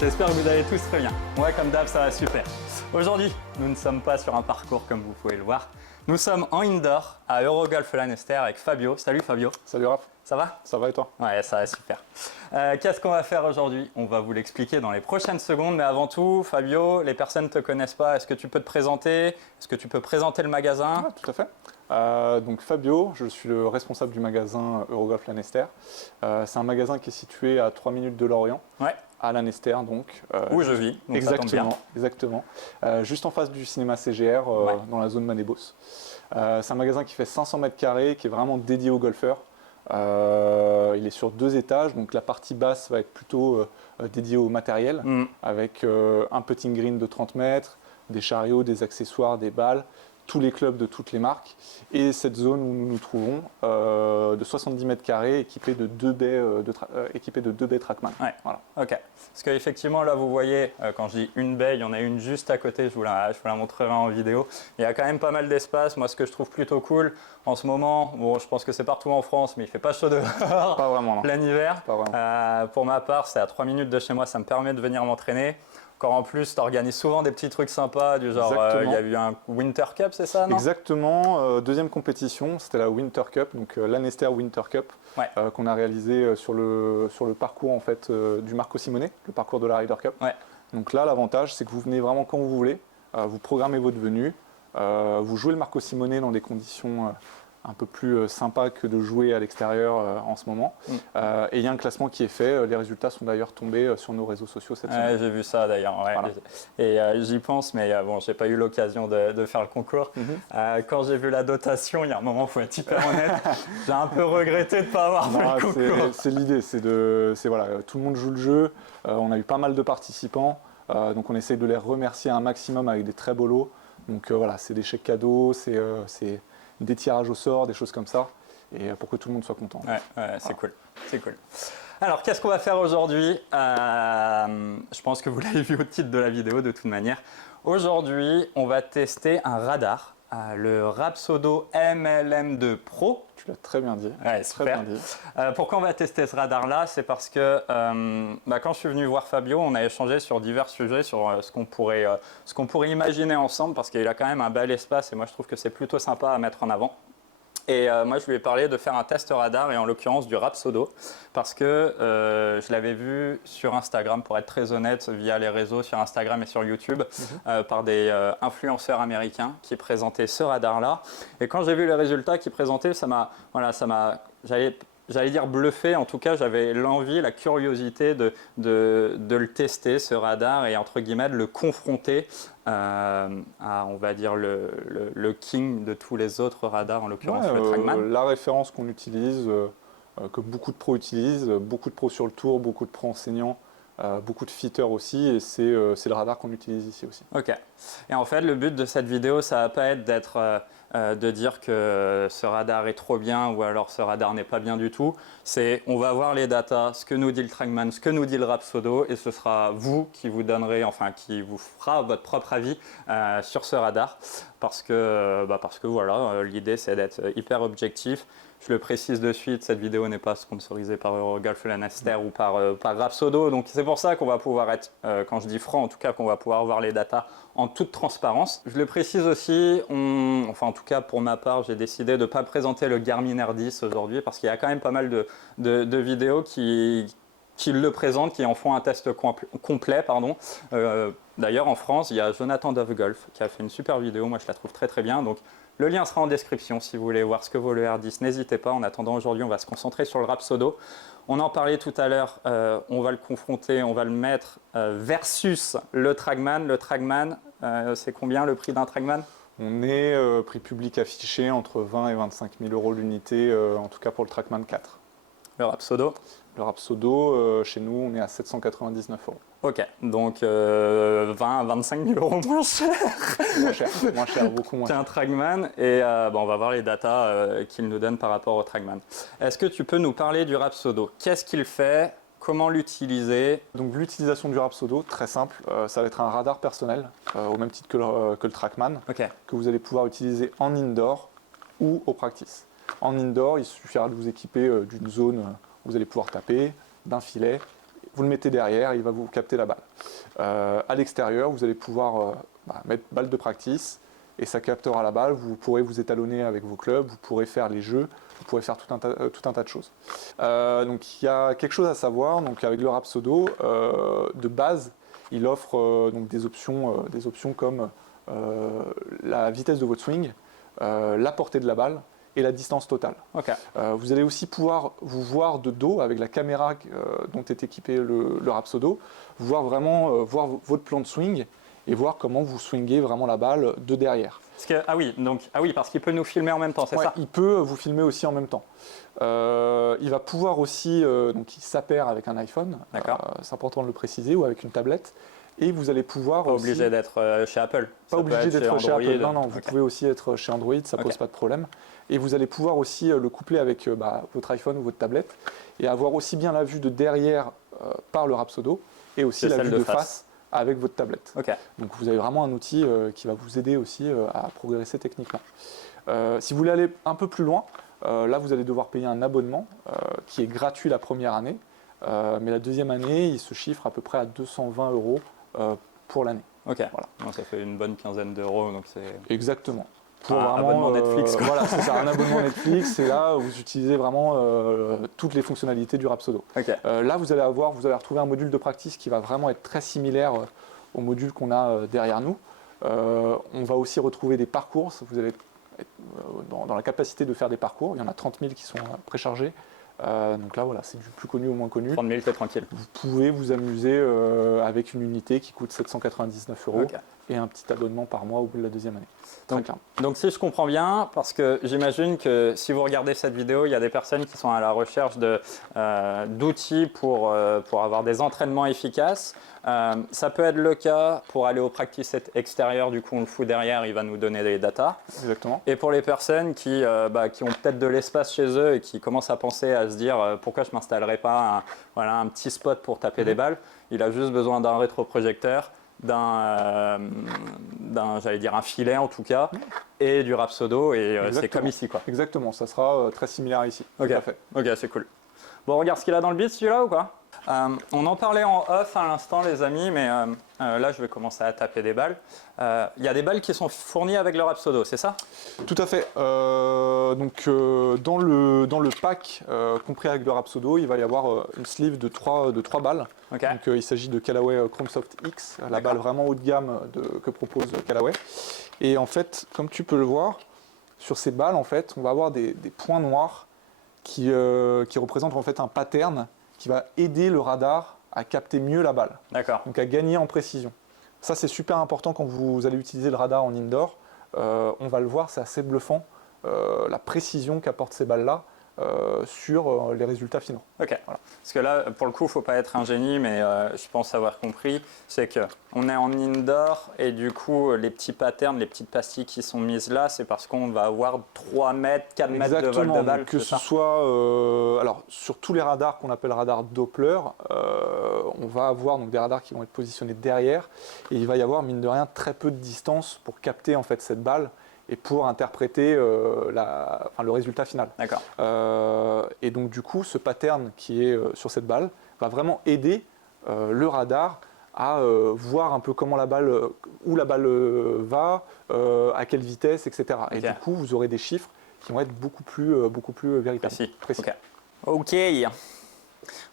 J'espère que vous allez tous très bien. Moi, comme d'hab, ça va super. Aujourd'hui, nous ne sommes pas sur un parcours comme vous pouvez le voir. Nous sommes en indoor à Eurogolf Lanester avec Fabio. Salut Fabio. Salut Raph. Ça va? Ça va et toi? Ouais, ça va super. Qu'est-ce qu'on va faire aujourd'hui? On va vous l'expliquer dans les prochaines secondes, mais avant tout, Fabio, les personnes ne te connaissent pas. Est-ce que tu peux te présenter? Est-ce que tu peux présenter le magasin? Ouais, tout à fait. Donc Fabio, je suis le responsable du magasin Eurogolf Lanester. C'est un magasin qui est situé à 3 minutes de Lorient. Ouais. À Lanester, donc. Où je vis. Donc exactement, exactement. Juste en face du cinéma CGR, ouais. Dans la zone Manébos. C'est un magasin qui fait 500 mètres carrés, qui est vraiment dédié aux golfeurs. Il est sur 2 étages, donc la partie basse va être plutôt dédiée au matériel, avec un putting green de 30 mètres, des chariots, des accessoires, des balles, tous les clubs de toutes les marques, et cette zone où nous nous trouvons de 70 mètres carrés équipée de 2 baies Trackman. Ouais. Voilà. Ok. Parce qu'effectivement, là, vous voyez, quand je dis une baie, il y en a une juste à côté, je vous la montrerai en vidéo. Il y a quand même pas mal d'espace. Moi, ce que je trouve plutôt cool, en ce moment, bon, je pense que c'est partout en France, mais il ne fait pas chaud dehors. Pas vraiment, non. Plein hiver. Pas vraiment. Pour ma part, c'est à 3 minutes de chez moi, ça me permet de venir m'entraîner. Encore en plus, tu organises souvent des petits trucs sympas, du genre, il y a eu un Winter Cup, c'est ça, non? Exactement. Deuxième compétition, c'était la Winter Cup, donc Lanester Winter Cup, ouais. Qu'on a réalisé sur le parcours en fait, du Marco Simone, le parcours de la Ryder Cup. Ouais. Donc là, l'avantage, c'est que vous venez vraiment quand vous voulez, vous programmez votre venue, vous jouez le Marco Simone dans des conditions un peu plus sympa que de jouer à l'extérieur en ce moment. Et il y a un classement qui est fait. Les résultats sont d'ailleurs tombés sur nos réseaux sociaux cette semaine. J'ai vu ça d'ailleurs. Ouais. Voilà. Et j'y pense, mais bon, j'ai pas eu l'occasion de faire le concours. Quand j'ai vu la dotation, il y a un moment, il faut être hyper honnête, j'ai un peu regretté de ne pas avoir fait le concours. C'est l'idée, voilà, tout le monde joue le jeu. On a eu pas mal de participants, donc on essaye de les remercier un maximum avec des très beaux lots. Donc voilà, c'est des chèques cadeaux, c'est des tirages au sort, des choses comme ça, et pour que tout le monde soit content. Ouais, c'est cool, c'est cool. Alors, qu'est-ce qu'on va faire aujourd'hui? Je pense que vous l'avez vu au titre de la vidéo de toute manière. Aujourd'hui, on va tester un radar, le Rapsodo MLM2 Pro. Tu l'as très bien dit. Ouais, super. Pourquoi on va tester ce radar-là? C'est parce que quand je suis venu voir Fabio, on a échangé sur divers sujets, sur ce qu'on pourrait imaginer ensemble, parce qu'il a quand même un bel espace et moi je trouve que c'est plutôt sympa à mettre en avant. Et moi, je lui ai parlé de faire un test radar, et en l'occurrence du Rapsodo, parce que je l'avais vu sur Instagram, pour être très honnête, via les réseaux, sur Instagram et sur YouTube, par des influenceurs américains qui présentaient ce radar-là. Et quand j'ai vu les résultats qu'ils présentaient, j'allais dire bluffé, en tout cas j'avais l'envie, la curiosité de le tester, ce radar, et entre guillemets de le confronter à, on va dire, le king de tous les autres radars, en l'occurrence le Trackman. La référence qu'on utilise, que beaucoup de pros utilisent, beaucoup de pros sur le tour, beaucoup de pros enseignants, beaucoup de fitters aussi, et c'est le radar qu'on utilise ici aussi. Ok. Et en fait, le but de cette vidéo, ça va pas être de dire que ce radar est trop bien ou alors ce radar n'est pas bien du tout. C'est, on va voir les datas, ce que nous dit le Trackman, ce que nous dit le Rapsodo, et ce sera vous qui vous donnerez, enfin qui vous fera votre propre avis sur ce radar, parce que voilà, l'idée c'est d'être hyper objectif. Je le précise de suite, cette vidéo n'est pas sponsorisée par Eurogolf Lanester ou par Rapsodo, donc c'est pour ça qu'on va pouvoir être, quand je dis franc, en tout cas qu'on va pouvoir voir les datas en toute transparence. Je le précise aussi, enfin en tout cas pour ma part, j'ai décidé de ne pas présenter le Garmin R10 aujourd'hui, parce qu'il y a quand même pas mal de vidéos qui le présentent, qui en font un test complet. D'ailleurs en France, il y a Jonathan Dove Golf qui a fait une super vidéo, moi je la trouve très très bien. Donc le lien sera en description si vous voulez voir ce que vaut le R10, n'hésitez pas. En attendant, aujourd'hui, on va se concentrer sur le Rapsodo. On en parlait tout à l'heure, on va le confronter, on va le mettre versus le Trackman. Le Trackman, c'est combien le prix d'un Trackman? On est prix public affiché entre 20 et 25 000 euros l'unité, en tout cas pour le Trackman 4. Le Rapsodo? Le Rapsodo, chez nous, on est à 799 euros. Ok, donc 20 à 25 000 euros moins cher. Moins cher, beaucoup moins cher. C'est un Trackman, et on va voir les datas qu'il nous donne par rapport au Trackman. Est-ce que tu peux nous parler du Rapsodo? Qu'est-ce qu'il fait? Comment l'utiliser? Donc l'utilisation du Rapsodo, très simple, ça va être un radar personnel, au même titre que le Trackman, que vous allez pouvoir utiliser en indoor ou au practice. En indoor, il suffira de vous équiper d'une zone où vous allez pouvoir taper, d'un filet. vous le mettez derrière, il va vous capter la balle. À l'extérieur, vous allez pouvoir mettre balle de practice et ça captera la balle. Vous pourrez vous étalonner avec vos clubs, vous pourrez faire les jeux, vous pourrez faire tout un tas de choses. Donc il y a quelque chose à savoir. Donc avec le Rapsodo, de base, il offre donc des options comme la vitesse de votre swing, la portée de la balle et la distance totale. Okay. Vous allez aussi pouvoir vous voir de dos avec la caméra dont est équipé le Rapsodo, voir vraiment voir votre plan de swing et voir comment vous swingez vraiment la balle de derrière. Parce qu'il peut nous filmer en même temps, c'est ça? Il peut vous filmer aussi en même temps. Il va pouvoir aussi, donc il s'appaire avec un iPhone, c'est important de le préciser, ou avec une tablette. Et vous allez pouvoir pas obligé d'être chez Apple. Pas obligé d'être chez Apple. Non, vous pouvez aussi être chez Android, ça pose pas de problème. Et vous allez pouvoir aussi le coupler avec votre iPhone ou votre tablette et avoir aussi bien la vue de derrière par le Rapsodo et aussi la vue de face avec votre tablette. Donc vous avez vraiment un outil qui va vous aider aussi à progresser techniquement. Si vous voulez aller un peu plus loin, là vous allez devoir payer un abonnement qui est gratuit la première année, mais la deuxième année il se chiffre à peu près à 220 € pour l'année. Voilà. Donc ça fait une bonne quinzaine d'euros. Exactement. Pour un abonnement Netflix. Voilà, c'est ça, un abonnement Netflix. C'est là où vous utilisez vraiment toutes les fonctionnalités du Rapsodo. Là, vous allez retrouver un module de practice qui va vraiment être très similaire au module qu'on a derrière nous. On va aussi retrouver des parcours. Vous allez être dans la capacité de faire des parcours. Il y en a 30 000 qui sont préchargés. Donc là, voilà, c'est du plus connu au moins connu. 30 000, c'est tranquille. Vous pouvez vous amuser avec une unité qui coûte 799 € et un petit abonnement par mois au bout de la deuxième année. Donc si je comprends bien, parce que j'imagine que si vous regardez cette vidéo, il y a des personnes qui sont à la recherche d'outils pour avoir des entraînements efficaces. Ça peut être le cas pour aller au practice set extérieur, du coup on le fout derrière, il va nous donner des datas. Exactement. Et pour les personnes qui ont peut-être de l'espace chez eux et qui commencent à penser à se dire pourquoi je ne m'installerai pas un petit spot pour taper des balles, il a juste besoin d'un rétroprojecteur, un filet en tout cas, et du Rapsodo, et c'est comme ici quoi. Exactement, ça sera très similaire ici. Ok, c'est cool. Bon, on regarde ce qu'il a dans le beat celui-là ou quoi? On en parlait en off à l'instant les amis, mais là je vais commencer à taper des balles. Il y a des balles qui sont fournies avec le Rapsodo, c'est ça? Tout à fait. Donc dans le pack compris avec le Rapsodo, il va y avoir une sleeve de 3 balles. Donc il s'agit de Callaway Chromesoft X, la balle vraiment haut de gamme que propose Callaway. Et en fait, comme tu peux le voir, sur ces balles, en fait, on va avoir des points noirs qui représentent en fait un pattern qui va aider le radar à capter mieux la balle. Donc à gagner en précision. Ça, c'est super important quand vous allez utiliser le radar en indoor. On va le voir, c'est assez bluffant, la précision qu'apportent ces balles-là sur les résultats finaux. Voilà. Parce que là, pour le coup, il ne faut pas être un génie, mais je pense avoir compris, c'est qu'on est en indoor et du coup, les petits patterns, les petites pastilles qui sont mises là, c'est parce qu'on va avoir 3 mètres, 4 mètres de vol de balle. Que ce soit, alors sur tous les radars qu'on appelle radars Doppler, on va avoir donc des radars qui vont être positionnés derrière et il va y avoir, mine de rien, très peu de distance pour capter en fait cette balle et pour interpréter le résultat final. Et donc du coup, ce pattern qui est sur cette balle va vraiment aider le radar à voir un peu comment la balle, où la balle va, à quelle vitesse, etc. Et du coup, vous aurez des chiffres qui vont être beaucoup plus véritables. Précis. Ok.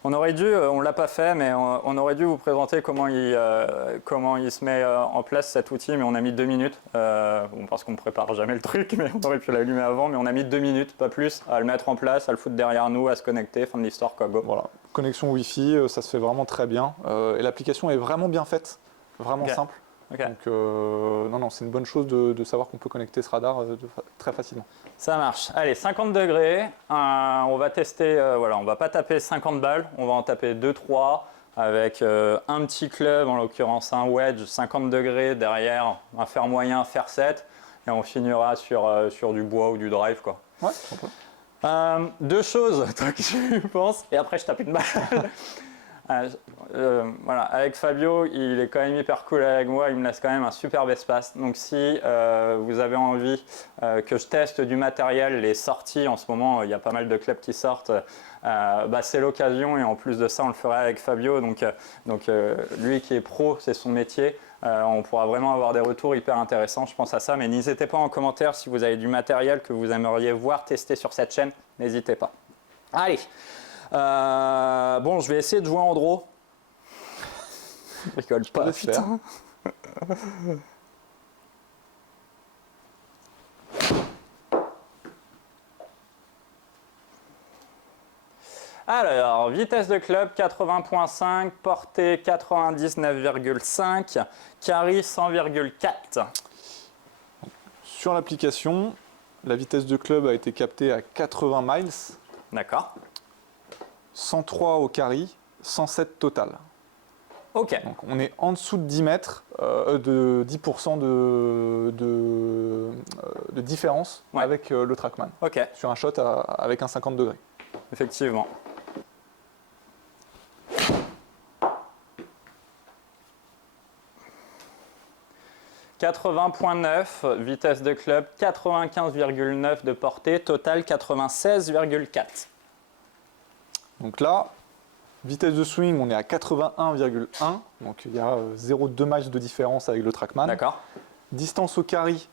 On aurait dû, on ne l'a pas fait, mais on aurait dû vous présenter comment il se met en place cet outil, mais on a mis 2 minutes, parce qu'on ne prépare jamais le truc, mais on aurait pu l'allumer avant, mais on a mis 2 minutes, pas plus, à le mettre en place, à le foutre derrière nous, à se connecter, fin de l'histoire, quoi, go. Voilà, connexion Wi-Fi, ça se fait vraiment très bien, et l'application est vraiment bien faite, vraiment simple. Donc non, c'est une bonne chose de savoir qu'on peut connecter ce radar très facilement. Ça marche. Allez, 50 degrés. On va tester, on va pas taper 50 balles, on va en taper 2-3 avec un petit club, en l'occurrence un wedge, 50 degrés derrière, un fer moyen, fer 7, et on finira sur du bois ou du drive, quoi. Ouais, on peut. 2 choses, toi que tu penses, et après je tape une balle. Avec Fabio, il est quand même hyper cool avec moi, il me laisse quand même un superbe espace. Donc si vous avez envie que je teste du matériel, les sorties en ce moment, il y a pas mal de clubs qui sortent c'est l'occasion, et en plus de ça, on le ferait avec Fabio. Donc lui qui est pro, c'est son métier. On pourra vraiment avoir des retours hyper intéressants, je pense à ça. Mais n'hésitez pas en commentaire si vous avez du matériel que vous aimeriez voir tester sur cette chaîne. N'hésitez pas. Allez, bon, je vais essayer de jouer en draw. Je rigole pas, putain. Alors, vitesse de club 80.5, portée 99,5, carry 100,4. Sur l'application, la vitesse de club a été captée à 80 miles. D'accord. 103 au carry, 107 total. Ok. Donc on est en dessous de 10 mètres, de 10% de différence avec le Trackman. Ok. Sur un shot avec un 50 degrés. Effectivement. « 80.9, vitesse de club, 95,9 de portée, total 96,4. » Donc là, vitesse de swing, on est à 81,1, donc il y a 0,2 miles de différence avec le Trackman. D'accord. Distance au carry,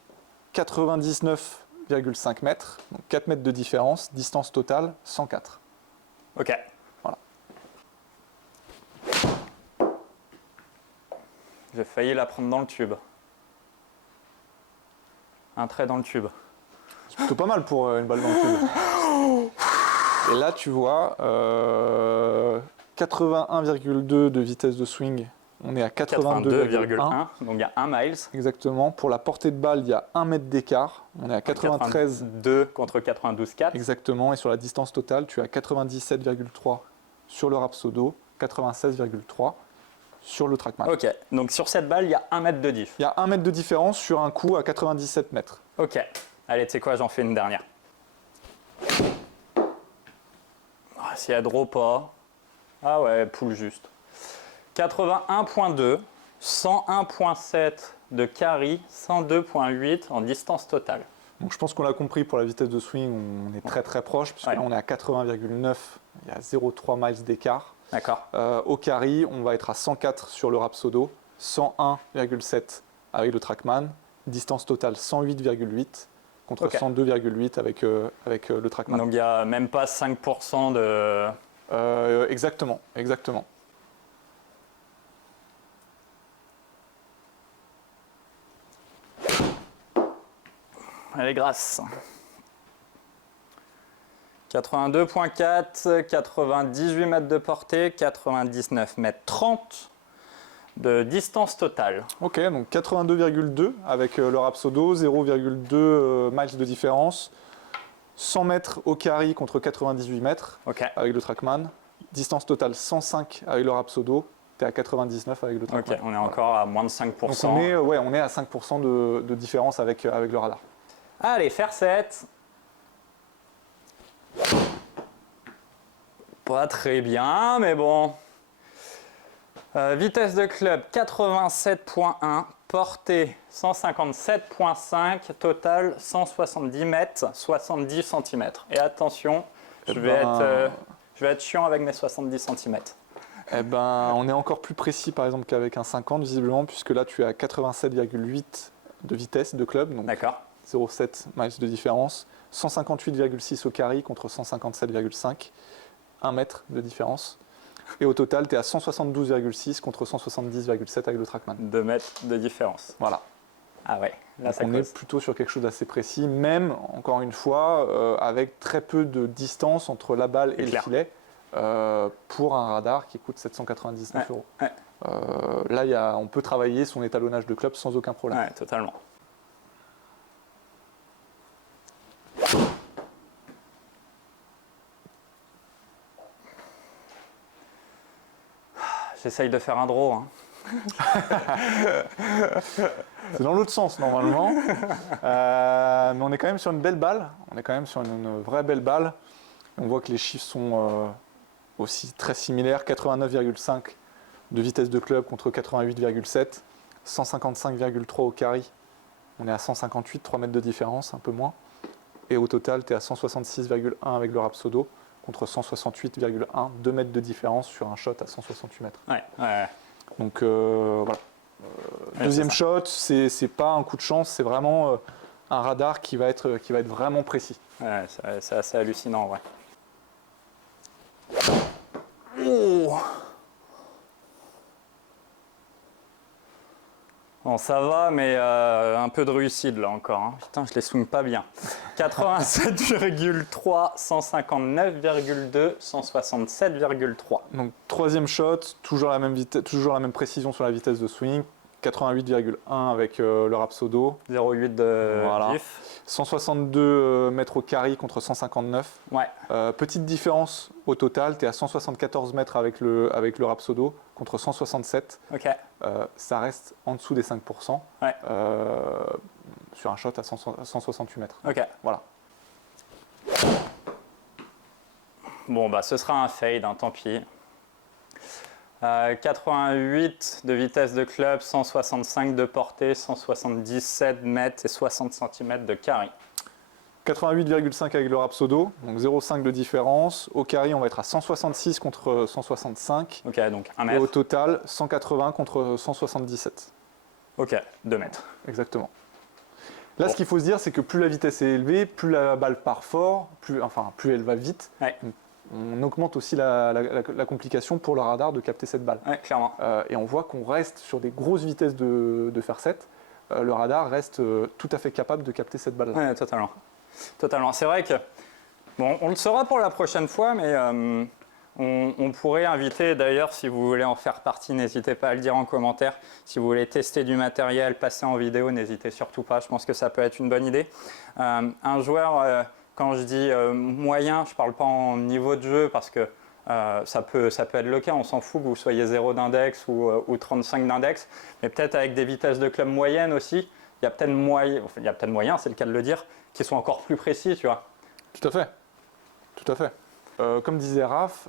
99,5 mètres, donc 4 mètres de différence. Distance totale, 104. Ok. Voilà. J'ai failli la prendre dans le tube. Un trait dans le tube. C'est plutôt pas mal pour une balle dans le tube. Et là, tu vois, 81,2 de vitesse de swing. On est à 82,1. Donc il y a 1 miles. Exactement. Pour la portée de balle, il y a 1 mètre d'écart. On est à 93. 2 contre 92,4. Exactement. Et sur la distance totale, tu as 97,3 sur le Rapsodo, 96,3 sur le Trackman. Ok. Donc sur cette balle, il y a 1 mètre de diff. Il y a 1 mètre de différence sur un coup à 97 mètres. Ok. Allez, tu sais quoi, j'en fais une dernière. Si elle draw pas. Ah ouais, poule juste. 81.2, 101.7 de carry, 102.8 en distance totale. Donc je pense qu'on l'a compris, pour la vitesse de swing, on est très très proche, puisque là on est à 80,9, il y a 0,3 miles d'écart. D'accord. Au carry, on va être à 104 sur le Rapsodo, 101,7 avec le Trackman, distance totale 108,8 contre 102,8 avec le Trackman. Donc il n'y a même pas 5% de... Exactement, exactement. Elle est grasse. 82.4, 98 mètres de portée, 99 mètres 30 de distance totale. Ok, donc 82,2 avec le Rapsodo, 0,2 miles de différence. 100 mètres au carry contre 98 mètres avec le Trackman. Distance totale 105 avec le Rapsodo. Tu es à 99 avec le Trackman. Ok, on est encore à moins de 5%. Donc on est à 5% de différence avec le radar. Allez, faire 7. Pas très bien, mais bon. Vitesse de club 87.1, portée 157.5, total 170 mètres, 70 cm. Et attention, je vais être chiant avec mes 70 cm. Eh ben, on est encore plus précis par exemple qu'avec un 50 visiblement, puisque là tu es à 87,8 de vitesse de club, donc 0,7 miles de différence, 158,6 au carry contre 157,5, 1 mètre de différence. Et au total, tu es à 172,6 contre 170,7 avec le Trackman. 2 mètres de différence. Voilà. Ah ouais, là donc ça on est plutôt sur quelque chose d'assez précis, même, encore une fois, avec très peu de distance entre la balle et le filet, pour un radar qui coûte 799 €. Ouais. Là, on peut travailler son étalonnage de club sans aucun problème. Ouais, totalement. J'essaye de faire un draw. Hein. C'est dans l'autre sens normalement. Mais on est quand même sur une belle balle. On est quand même sur une vraie belle balle. On voit que les chiffres sont aussi très similaires. 89,5 de vitesse de club contre 88,7. 155,3 au carry. On est à 158, 3 mètres de différence, un peu moins. Et au total, tu es à 166,1 avec le Rapsodo. contre 168,1, 2 mètres de différence sur un shot à 168 mètres. Ouais. Donc voilà. Deuxième shot, c'est pas un coup de chance, c'est vraiment un radar qui va être vraiment précis. Ouais, c'est assez hallucinant, ouais. Oh. Bon, ça va, mais un peu de réussite là encore. Hein. Putain, je les swing pas bien. 87,3, 159,2, 167,3. Donc troisième shot, toujours la même précision sur la vitesse de swing. 88,1 avec le Rapsodo. 0,8 de voilà. diff. 162 mètres au carry contre 159. Ouais. Petite différence au total, tu es à 174 mètres avec le Rapsodo contre 167. Ok. Ça reste en dessous des 5%. Ouais. Sur un shot à 168 mètres. Ok. Voilà. Bon, bah ce sera un fade, hein, tant pis. 88 de vitesse de club, 165 de portée, 177 mètres et 60 cm de carry. 88,5 avec le Rapsodo, donc 0,5 de différence. Au carry, on va être à 166 contre 165. Ok, donc 1 Et mètre. au total, 180 contre 177. Ok, 2 mètres. Exactement. Là, ce qu'il faut se dire, c'est que plus la vitesse est élevée, plus la balle part fort, plus elle va vite. Ouais. On augmente aussi la complication pour le radar de capter cette balle. Ouais, clairement. Et on voit qu'on reste sur des grosses vitesses de faire 7. Le radar reste tout à fait capable de capter cette balle-là. Ouais, totalement. Totalement. C'est vrai que, bon, on le saura pour la prochaine fois, mais on pourrait inviter, d'ailleurs, si vous voulez en faire partie, n'hésitez pas à le dire en commentaire. Si vous voulez tester du matériel, passer en vidéo, n'hésitez surtout pas. Je pense que ça peut être une bonne idée. Un joueur, quand je dis moyen, je ne parle pas en niveau de jeu parce que ça peut être le cas. On s'en fout que vous soyez 0 d'index ou 35 d'index. Mais peut-être avec des vitesses de club moyennes aussi, il y a peut-être moyen, c'est le cas de le dire, qui sont encore plus précis, tu vois. Tout à fait. Tout à fait. Comme disait Raph,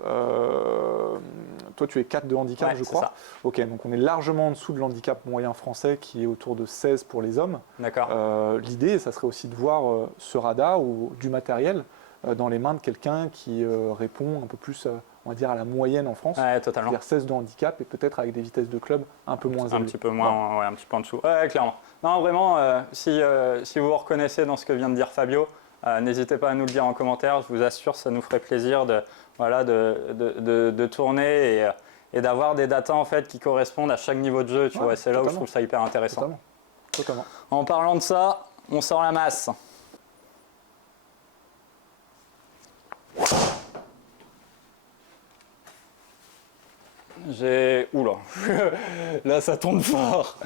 toi tu es 4 de handicap, Ouais, je crois. c'est ça. Ok, donc on est largement en dessous de l'handicap moyen français qui est autour de 16 pour les hommes. D'accord. L'idée, ça serait aussi de voir ce radar ou du matériel dans les mains de quelqu'un qui répond un peu plus, on va dire, à la moyenne en France. Ouais, totalement. C'est-à-dire 16 de handicap et peut-être avec des vitesses de club un peu moins élevées. Un petit peu moins, ouais, un petit peu en dessous. Ouais, clairement. Non, vraiment, si vous vous reconnaissez dans ce que vient de dire Fabio, n'hésitez pas à nous le dire en commentaire. Je vous assure, ça nous ferait plaisir de tourner et d'avoir des datas en fait, qui correspondent à chaque niveau de jeu. Tu vois, c'est là où je trouve ça hyper intéressant. Totalement. En parlant de ça, on sort la masse. Oula, là ça tombe fort.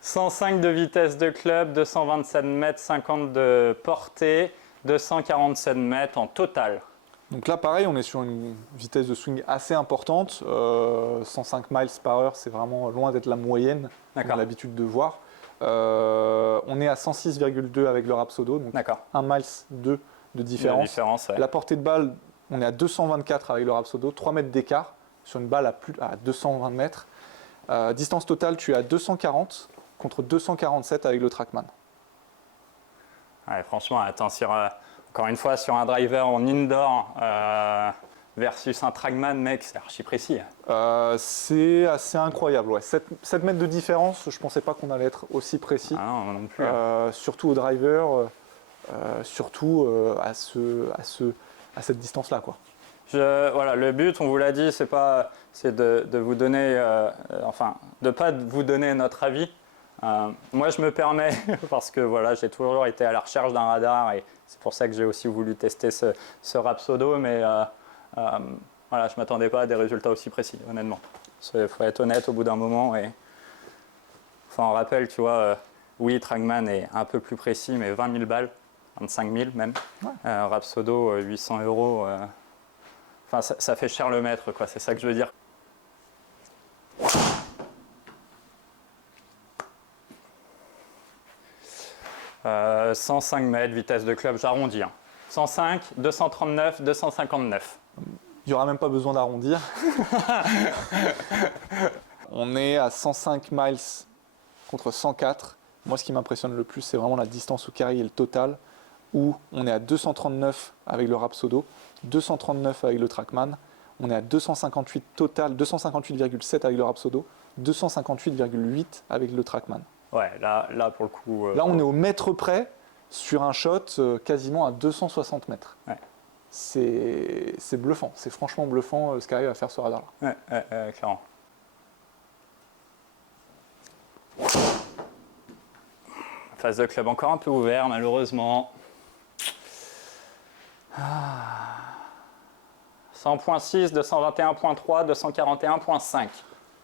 105 de vitesse de club, 227 mètres 50 de portée, 247 mètres en total. Donc là, pareil, on est sur une vitesse de swing assez importante. 105 miles par heure, c'est vraiment loin d'être la moyenne qu'on a l'habitude de voir. On est à 106,2 avec le Rapsodo, donc 1 miles 2 de différence. Ouais. La portée de balle, on est à 224 avec le Rapsodo, 3 mètres d'écart sur une balle à 220 mètres. Distance totale, tu es à 240 contre 247 avec le Trackman. Ouais, franchement, attends, encore une fois, sur un driver en indoor versus un Trackman, mec, c'est archi précis. C'est assez incroyable. Ouais. 7 mètres de différence, je ne pensais pas qu'on allait être aussi précis. Ah non plus. Surtout au driver, surtout à cette distance-là, quoi. Voilà, le but, on vous l'a dit, c'est de vous donner, de pas vous donner notre avis. Moi, je me permets, parce que voilà, j'ai toujours été à la recherche d'un radar et c'est pour ça que j'ai aussi voulu tester ce Rapsodo, mais voilà, je ne m'attendais pas à des résultats aussi précis, honnêtement. Il faut être honnête au bout d'un moment. Et enfin, on rappelle, tu vois, oui, Trackman est un peu plus précis, mais 20 000 balles, 25 000 même. Ouais. Rapsodo, 800 €. Enfin, ça fait cher le mètre, quoi. C'est ça que je veux dire. « 105 mètres, vitesse de club, j'arrondis. Hein. 105, 239, 259. » Il n'y aura même pas besoin d'arrondir. On est à 105 miles contre 104. Moi, ce qui m'impressionne le plus, c'est vraiment la distance au carry et le total, où on est à 239 avec le Rapsodo 239 avec le Trackman. On est à 258 total, 258,7 avec le Rapsodo, 258,8 avec le Trackman. Ouais, là pour le coup. Là, on est au mètre près sur un shot quasiment à 260 mètres. Ouais. C'est bluffant, c'est franchement bluffant ce qu'arrive à faire ce radar-là. Ouais, clairement. Phase de club encore un peu ouvert, malheureusement. 100.6, 221.3, 241.5.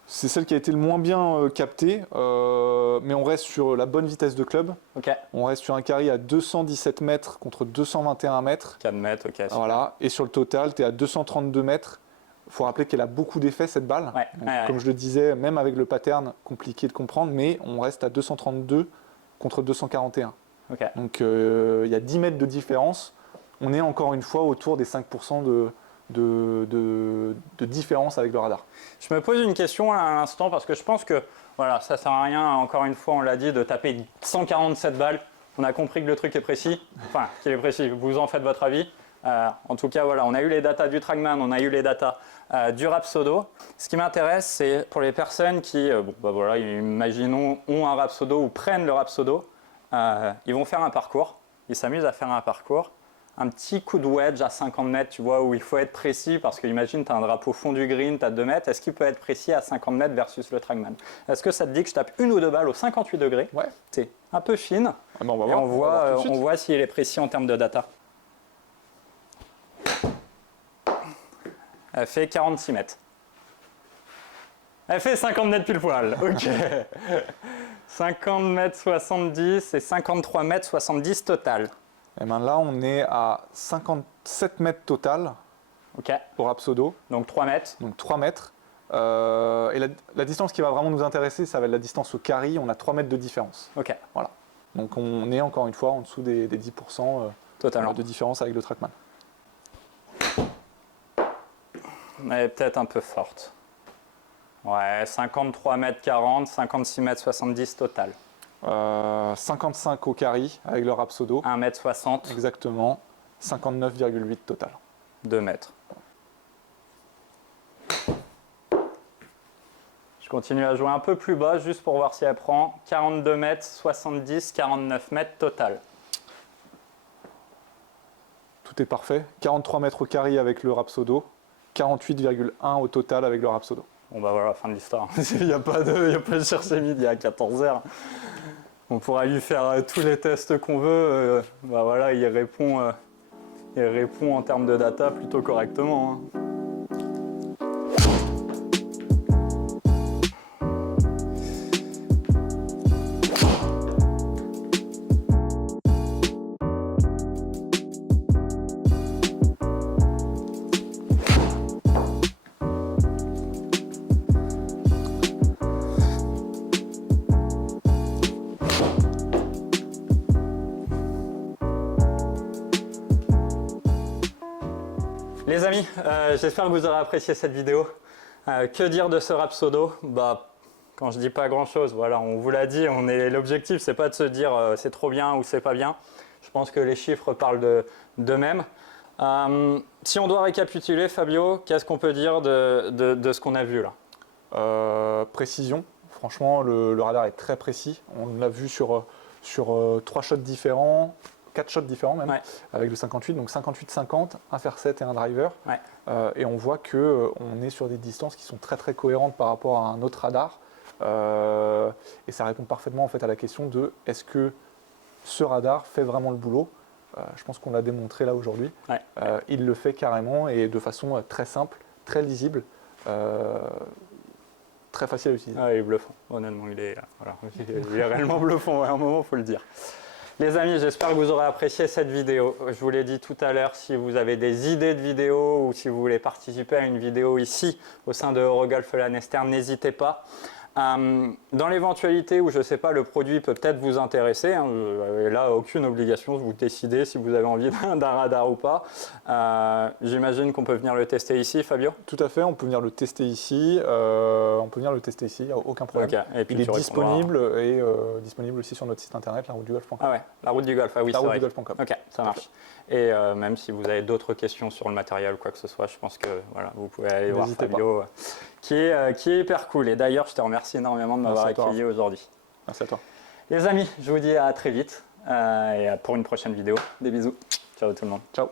C'est celle qui a été le moins bien captée, mais on reste sur la bonne vitesse de club. Ok. On reste sur un carry à 217 mètres contre 221 mètres. 4 mètres, ok. Super. Voilà. Et sur le total, tu es à 232 mètres. Il faut rappeler qu'elle a beaucoup d'effets, cette balle. Ouais, Donc, ouais, comme je le disais, même avec le pattern, compliqué de comprendre, mais on reste à 232 contre 241. Ok. Donc il y a 10 mètres de différence. On est encore une fois autour des 5% de différence avec le radar. Je me pose une question à l'instant parce que je pense que voilà, ça sert à rien, encore une fois, on l'a dit, de taper 147 balles. On a compris que le truc est précis, enfin qu'il est précis, vous en faites votre avis. En tout cas, voilà, on a eu les datas du Trackman, on a eu les datas du Rapsodo. Ce qui m'intéresse, c'est pour les personnes qui, voilà, imaginons, ont un Rapsodo ou prennent le Rapsodo, ils vont faire un parcours, ils s'amusent à faire un parcours. Un petit coup de wedge à 50 mètres, tu vois, où il faut être précis parce que imagine, tu as un drapeau fond du green, tu as 2 mètres. Est-ce qu'il peut être précis à 50 mètres versus le Trackman? Est-ce que ça te dit que je tape une ou deux balles au 58 degrés? Ouais. C'est un peu fine. Ah ben on va Et voir, on voit s'il est précis en termes de data. Elle fait 46 mètres. Elle fait 50 mètres pile poil. Ok. 50 mètres 70 et 53 mètres 70 total. Et bien là, on est à 57 mètres total Ok. au Rapsodo, Donc 3 mètres. donc 3 mètres. Et la distance qui va vraiment nous intéresser, ça va être la distance au carry. On a 3 mètres de différence. Ok. Voilà. Donc on est encore une fois en dessous des 10% Totalement. de différence avec le Trackman. Elle est peut-être un peu forte. Ouais, 53 mètres 40, 56 mètres 70 total. 55 au carry avec le Rapsodo. 1 mètre 60, Exactement. 59,8 total. 2 mètres. Je continue à jouer un peu plus bas juste pour voir si elle prend. 42 mètres 70, 49 mètres total. Tout est parfait. 43 mètres au carry avec le Rapsodo. 48,1 au total avec le Rapsodo. Bon bah voilà, fin de l'histoire. Il n'y a pas de chercher midi à 14 h. On pourra lui faire tous les tests qu'on veut. Bah voilà, il répond en termes de data plutôt correctement. Hein. Les amis, j'espère que vous aurez apprécié cette vidéo. Que dire de ce Rapsodo? Bah, quand je dis pas grand chose, voilà, on vous l'a dit, l'objectif c'est pas de se dire c'est trop bien ou c'est pas bien. Je pense que les chiffres parlent d'eux-mêmes. Si on doit récapituler, Fabio, qu'est-ce qu'on peut dire de ce qu'on a vu là? Précision. Franchement, le radar est très précis. On l'a vu sur 3 shots différents. 4 shots différents même, ouais. Avec le 58, donc 58-50, un fer 7 et un driver. Ouais. Et on voit qu'on est sur des distances qui sont très très cohérentes par rapport à un autre radar. Et ça répond parfaitement en fait à la question de est-ce que ce radar fait vraiment le boulot? Je pense qu'on l'a démontré là aujourd'hui. Ouais. Il le fait carrément et de façon très simple, très lisible. Très facile à utiliser. Ah, il est bluffant, honnêtement, il est réellement bluffant, à un moment, il faut le dire. Les amis, j'espère que vous aurez apprécié cette vidéo. Je vous l'ai dit tout à l'heure, si vous avez des idées de vidéos ou si vous voulez participer à une vidéo ici au sein de Eurogolf Lanester, n'hésitez pas. Dans l'éventualité où, je ne sais pas, le produit peut peut-être vous intéresser, hein, et là, aucune obligation, vous décidez si vous avez envie d'un radar ou pas. J'imagine qu'on peut venir le tester ici, Fabio? Tout à fait, on peut venir le tester ici. Il n'y a aucun problème. Okay. Et puis il est disponible et disponible aussi sur notre site internet, laroutedugolf.com. Ah ouais, la route du golf, ah oui, c'est vrai. laroutedugolf.com. Ok, ça marche. Et même si vous avez d'autres questions sur le matériel ou quoi que ce soit, je pense que voilà, vous pouvez aller voir Fabio, qui est hyper cool. Et d'ailleurs, je te remercie énormément de m'avoir accueilli aujourd'hui. Merci à toi. Les amis, je vous dis à très vite et pour une prochaine vidéo. Des bisous. Ciao tout le monde. Ciao.